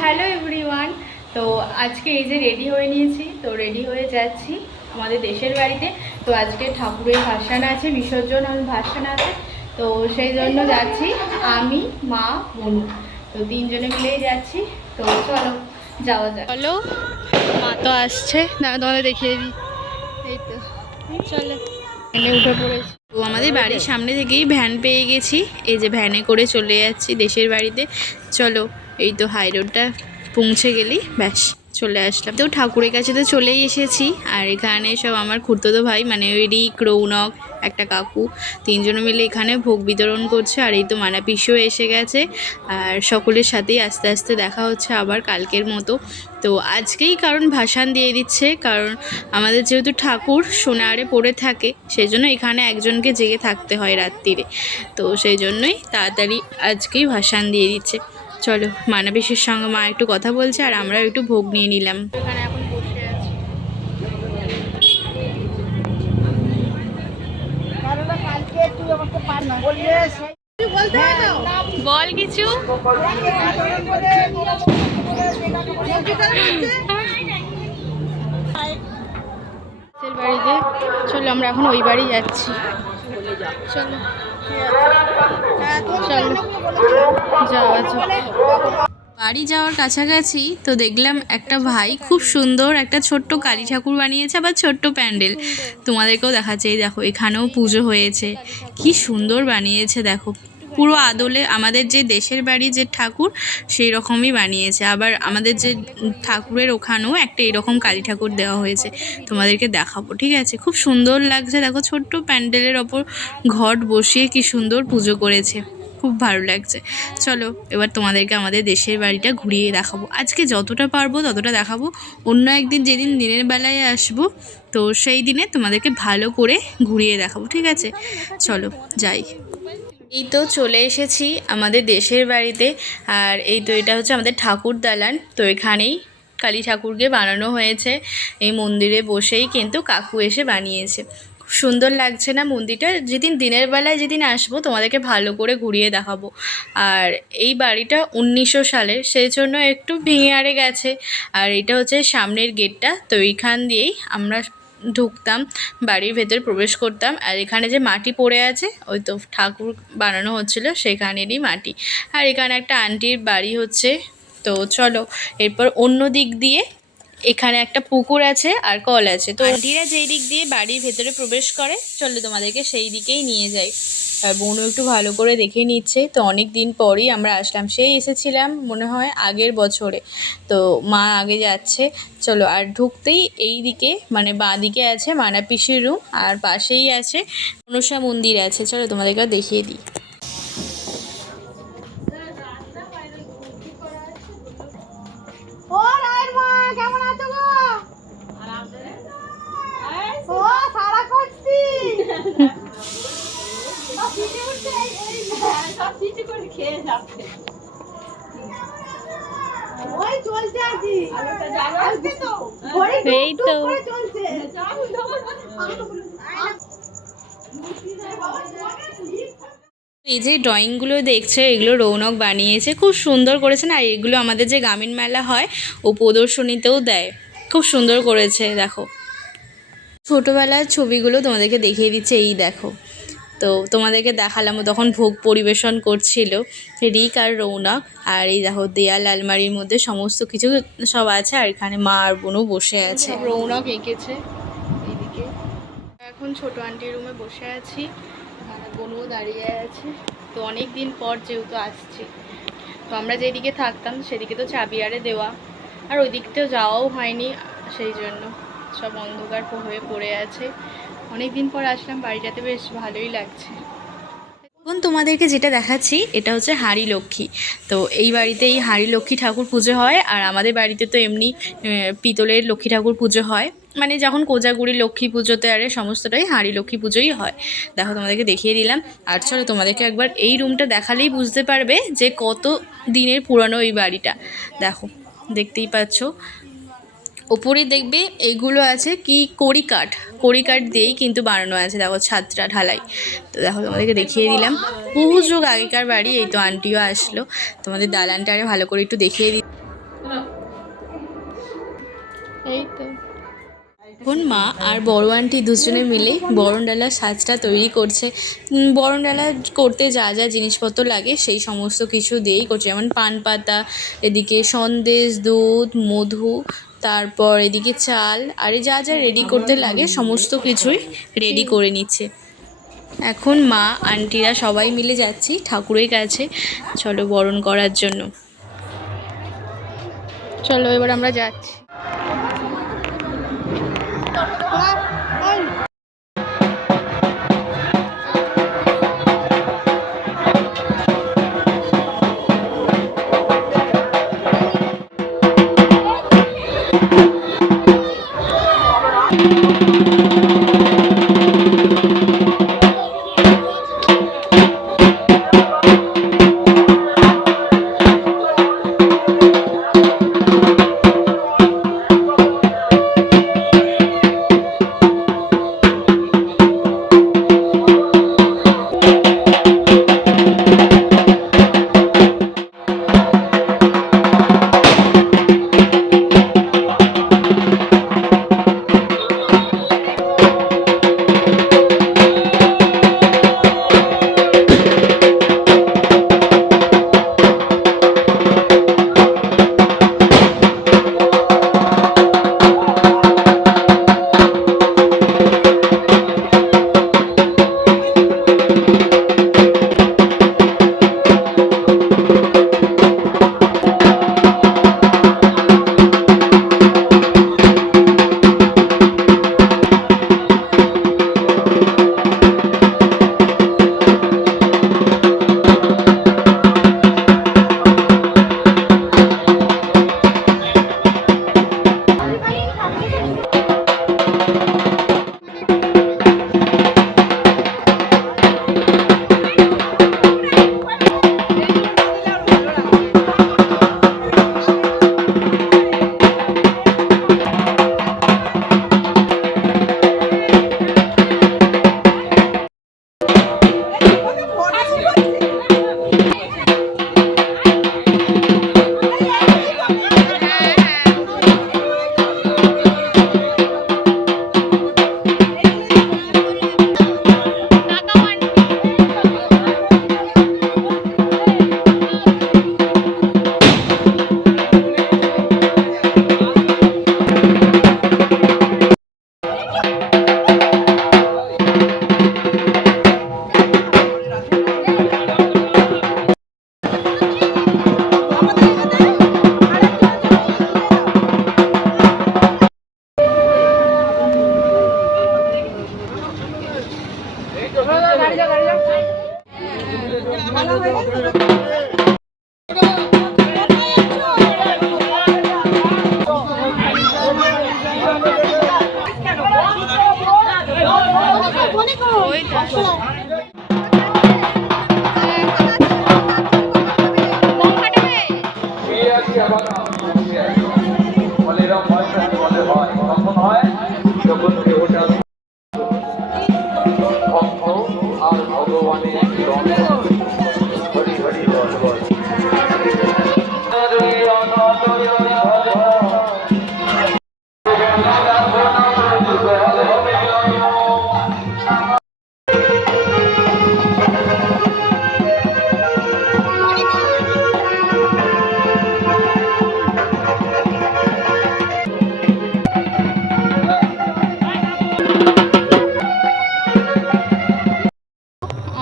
Hello everyone, তো আজকে এই যে রেডি হয়ে নিয়েছি, তো রেডি হয়ে যাচ্ছি আমাদের দেশের বাড়িতে। তো আজকে ঠাকুরের ভাসান আছে, বিসর্জন আর ভাসান আছে, তো সেই জন্য যাচ্ছি আমি, মা, বনু, তো তিনজনে মিলেই যাচ্ছি। তো চলো যাওয়া যায়। চলো, মা তো আসছে, না তোমাদের দেখিয়ে দিই। এই তো চলো, ট্রেনে উঠে পড়েছি। তো আমাদের বাড়ির সামনে থেকেই ভ্যান পেয়ে গেছি, এই যে ভ্যানে করে চলে যাচ্ছি দেশের বাড়িতে। চলো, এই তো হাই রোডটা পৌঁছে গেলি, ব্যাস চলে আসলাম। তো ঠাকুরের কাছে তো চলেই এসেছি, আর এখানে সব আমার খুড়তুতো ভাই, মানে ওই রিক, রৌনক, একটা কাকু, তিনজনে মিলে এখানে ভোগ বিতরণ করছে। আর এই তো মানা পিসিও এসে গেছে, আর সকলের সাথেই আস্তে আস্তে দেখা হচ্ছে আবার কালকের মতো। তো আজকেই কারণ ভাসান দিয়ে দিচ্ছে, কারণ আমাদের যেহেতু ঠাকুর সোনারে পড়ে থাকে, সেই জন্য এখানে একজনকে জেগে থাকতে হয় রাত্রিরে, তো সেই জন্যই তাড়াতাড়ি আজকেই ভাসান দিয়ে দিচ্ছে। চলো, মানা পিসির সঙ্গে মা একটু কথা বলছে, আর আমরা একটু ভোগ নিয়ে নিলাম। এখানে এখন বসে আছি। বল কিছু। বাড়িতে চলো, আমরা এখন ওই বাড়ি যাচ্ছি। চলো চলো যাওয়া যাক। বাড়ি যাওয়ার কাছাকাছি তো দেখলাম একটা ভাই খুব সুন্দর একটা ছোট্ট কালী ঠাকুর বানিয়েছে, আবার ছোট্ট প্যান্ডেল। তোমাদেরকেও দেখাচ্ছে, এই দেখো এখানেও পুজো হয়েছে, কি সুন্দর বানিয়েছে দেখো, পুরো আদলে আমাদের যে দেশের বাড়ি যে ঠাকুর সেই রকমই বানিয়েছে। আবার আমাদের যে ঠাকুরের ওখানেও একটা এরকম কালী ঠাকুর দেওয়া হয়েছে, তোমাদেরকে দেখাবো, ঠিক আছে? খুব সুন্দর লাগছে দেখো, ছোট্ট প্যান্ডেলের ওপর ঘট বসিয়ে কি সুন্দর পুজো করেছে, খুব ভালো লাগছে। চলো এবার তোমাদেরকে আমাদের দেশের বাড়িটা ঘুরিয়ে দেখাবো, আজকে যতটা পারবো ততটা দেখাবো। অন্য একদিন যেদিন দিনের বেলায় আসবো, তো সেই দিনে তোমাদেরকে ভালো করে ঘুরিয়ে দেখাবো, ঠিক আছে? চলো যাই। এই তো চলে এসেছি আমাদের দেশের বাড়িতে, আর এই তো এটা হচ্ছে আমাদের ঠাকুর দালান। তো এখানেই কালী ঠাকুরকে বানানো হয়েছে, এই মন্দিরে বসেই কিন্তু কাকু এসে বানিয়েছে। খুব সুন্দর লাগছে না মন্দিরটা? যেদিন দিনের বেলায় যেদিন আসবো তোমাদেরকে ভালো করে ঘুরিয়ে দেখাবো। আর এই বাড়িটা 1900 সালের, সেই জন্য একটু ভেঙে আরে গেছে। আর এটা হচ্ছে সামনের গেটটা, তো এইখান দিয়েই আমরা ঢুকতাম, বাড়ির ভেতর প্রবেশ করতাম। আর এখানে যে মাটি পড়ে আছে, ওই তো ঠাকুর বানানো হচ্ছিল সেখানেরই মাটি। আর এখানে একটা আন্টির বাড়ি হচ্ছে। তো চলো এরপর অন্য দিক দিয়ে এখানে একটা পুকুর আছে আর কল আছে, তো আন্টিরা যেই দিক দিয়ে বাড়ির ভেতরে প্রবেশ করে, চলো তোমাদেরকে সেই দিকেই নিয়ে যাই। আর বোনও একটু ভালো করে দেখে নিচ্ছে। তো অনেক দিন পরই আমরা আসলাম, সেই এসেছিলাম মনে হয় আগের বছরে। তো মা আগে যাচ্ছে, চলো। আর ঢুকতেই এই দিকে মানে বাঁ দিকে আছে মানা পিসির রুম, আর পাশেই আছে মনসা মন্দির আছে, চলো তোমাদেরকে দেখিয়ে দিই। এই তো এই যে ড্রয়িংগুলো দেখছে, এগুলো রৌনক বানিয়েছে, খুব সুন্দর করেছে না? এগুলো আমাদের যে গ্রামীণ মেলা হয় ও প্রদর্শনীতেও দেয়, খুব সুন্দর করেছে দেখো। ছোটোবেলার ছবিগুলো তোমাদেরকে দেখিয়ে দিচ্ছে, এই দেখো। তো তোমাদেরকে দেখালাম তখন ভোগ পরিবেশন করছিল রিক আর রৌনক। আর এই দেখো দেয়াল আলমারির মধ্যে সমস্ত কিছু সব আছে, আর এখানে মা আর বোনও বসে আছে। রৌনক এঁকেছে এইদিকে। এখন ছোট আন্টির রুমে বসে আছি, আর বোনও দাঁড়িয়ে আছে। তো অনেক দিন পর যেহেতু আসছি, তো আমরা যেদিকে থাকতাম সেদিকে তো চাবি আরে দেওয়া, আর ওই দিকটাও যাওয়াও হয়নি, সেই জন্য সব অন্ধকার হয়ে পড়ে আছে। অনেক দিন পর আসলাম বাড়িটাতে, বেশ ভালোই লাগছে। এখন তোমাদেরকে যেটা দেখাচ্ছি এটা হচ্ছে হাঁড়ি লক্ষ্মী। তো এই বাড়িতে এই হাঁড়ি লক্ষ্মী ঠাকুর পুজো হয়, আর আমাদের বাড়িতে তো এমনি পিতলের লক্ষ্মী ঠাকুর পুজো হয়, মানে যখন কোজাগুড়ি লক্ষ্মী পুজোতে আরে সমস্তটাই হাঁড়ি লক্ষ্মী পুজোই হয়। দেখো তোমাদেরকে দেখিয়ে দিলাম। আর চলো তোমাদেরকে একবার এই রুমটা দেখালেই বুঝতে পারবে যে কত দিনের পুরানো এই বাড়িটা। দেখো, দেখতেই পাচ্ছ ওপরে দেখবে এইগুলো আছে কি কড়ি কাঠ দিয়েই কিন্তু বানানো আছে, দেখো ছাদটা ঢালাই। তো দেখো তোমাদেরকে দেখিয়ে দিলাম, বহু যুগ আগেকার বাড়ি। এই তো আন্টিও আসলো, তোমাদের দালানটা আরে ভালো করে একটু দেখিয়ে দিই। এই তো এখন মা আর বড় আন্টি দুজনে মিলে বরণডালার সাজটা তৈরি করছে। বরণডালা করতে যা যা জিনিসপত্র লাগে সেই সমস্ত কিছু দিয়েই করছে, যেমন পান পাতা, এদিকে সন্দেশ, দুধ, মধু, তারপর এদিকে চাল, আর যা যা রেডি করতে লাগে সমস্ত কিছুই রেডি করে নিচ্ছে। এখন মা আন্টিরা সবাই মিলে যাচ্ছি ঠাকুরের কাছে, চলো বরণ করার জন্য। চলো এবার আমরা যাচ্ছি।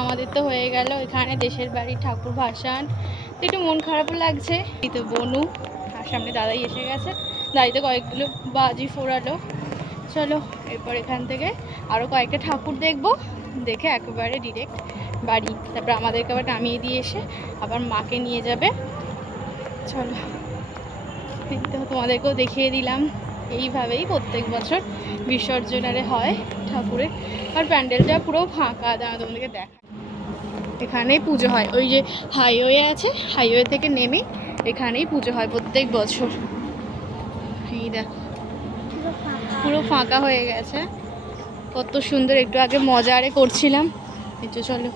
আমাদের তো হয়ে গেল এখানে দেশের বাড়ি ঠাকুর ভাসান, একটু মন খারাপও লাগছে। এই তো বনু আর সামনে দাদাই এসে গেছে, দাদিতে কয়েকগুলো বাজি ফোড়ালো। চলো এরপর এখান থেকে আরও কয়েকটা ঠাকুর দেখবো, দেখে একেবারে ডিরেক্ট বাড়ি, তারপর আমাদেরকে আবার নামিয়ে দিয়ে এসে আবার মাকে নিয়ে যাবে। চলো তো তোমাদেরকেও দেখিয়ে দিলাম, এইভাবেই প্রত্যেক বছর বিসর্জনারে হয় ঠাকুরের। আর প্যান্ডেলটা পুরো ফাঁকা, দাঁড়া তোমাদেরকে দেখা। এখানেই পুজো হয়, ওই যে হাইওয়ে আছে, হাইওয়ে থেকে নেমে এখানেই পুজো হয় প্রত্যেক বছর। এই দেখো পুরো ফাঁকা হয়ে গেছে। কত সুন্দর, একটু আগে মজা আরে করছিলাম। এই তো চলো,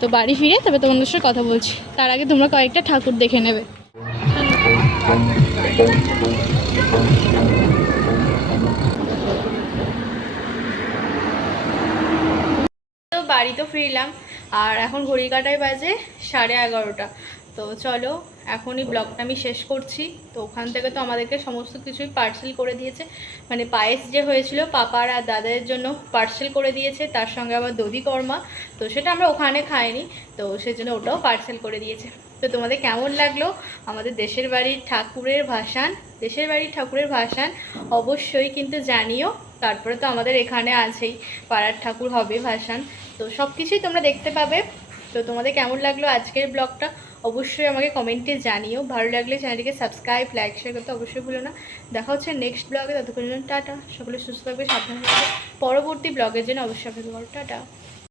তো বাড়ি ফিরে তবে তোমাদের সাথে কথা বলছি, তার আগে তোমরা কয়েকটা ঠাকুর দেখে নেবে। তো বাড়ি তো ফিরলাম, আর এখন ঘড়ি কাটায় বাজে 11:30। তো চলো এখনই ব্লগটা আমি শেষ করছি। তো ওখান থেকে তো আমাদেরকে সমস্ত কিছুই পার্সেল করে দিয়েছে, মানে পায়েস যে হয়েছিল পাপার আর দাদাদের জন্য পার্সেল করে দিয়েছে, তার সঙ্গে আবার দধি কর্মা। তো সেটা আমরা ওখানে খাইনি, তো সেজন্য ওটাও পার্সেল করে দিয়েছে। তো তোমাদের কেমন লাগলো আমাদের দেশের বাড়ির ঠাকুরের ভাসান? দেশের বাড়ির ঠাকুরের ভাসান অবশ্যই কিন্তু জানিও। তারপরে তো আমাদের এখানে আছেই, পাড়ার ঠাকুর হবে ভাসান, তো সব কিছুই তোমরা দেখতে পাবে। তো তোমাদের কেমন লাগলো আজকের ব্লগটা অবশ্যই আমাকে কমেন্টে জানিও। ভালো লাগলে চ্যানেলটিকে সাবস্ক্রাইব, লাইক, শেয়ার করতে অবশ্যই ভুলো না। দেখা হচ্ছে নেক্সট ব্লগে, ততক্ষণ টাটা। সকলে সুস্থ থাকবে, সাবধানে থাকবে। পরবর্তী ব্লগের জন্য অবশ্যই অপেক্ষা করো। টাটা।